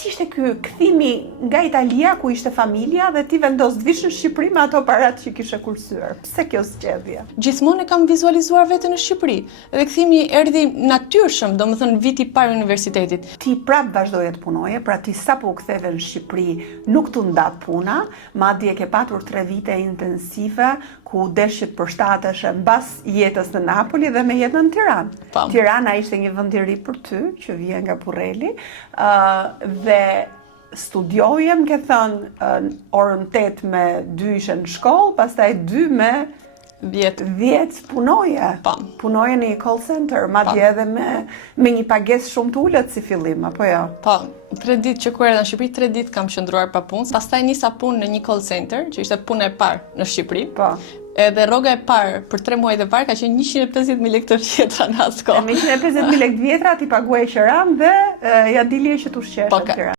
Si ishte ky kthimi nga Italia ku ishte familja dhe ti vendos të vish në Shqipëri me ato parat që kishe kursyer? Pse kjo zgjedhje? Gjithmonë e kam vizualizuar veten në Shqipëri. Dhe kthimi erdhi natyrshëm, domethënë viti i parë i universitetit. Ti prap vazhdoje të punoje, pra ti sapo u ktheve në Shqipëri nuk të ndat puna, madje ke patur 3 vite intensive ku desh që të përshtatesh mbas jetës në Napoli dhe me jetën në Tiranë. Tirana ishte një vend i ri për ty, që vjen nga Purreli, dhe studioje, më ke thënë, orën 8 me 2 ishe në shkollë, pastaj 2 me 10 punoje. Punoje në një call center, madje edhe me një pagesë shumë të ulët si fillim, apo jo? Po, 3 ditë që kur erdha në Shqipëri, 3 ditë kam qëndruar pa punë. Pastaj nisa punë në një call center, që ishte puna e parë në Shqipëri. Po. Edhe rroga e parë për 3 muajt e parë ka qenë 150.000 lekë të vjetra në atë kohë. Me 150.000 lekë të vjetra ti paguaj qëran dhe ja dilje që të ushqesh në Tiranë.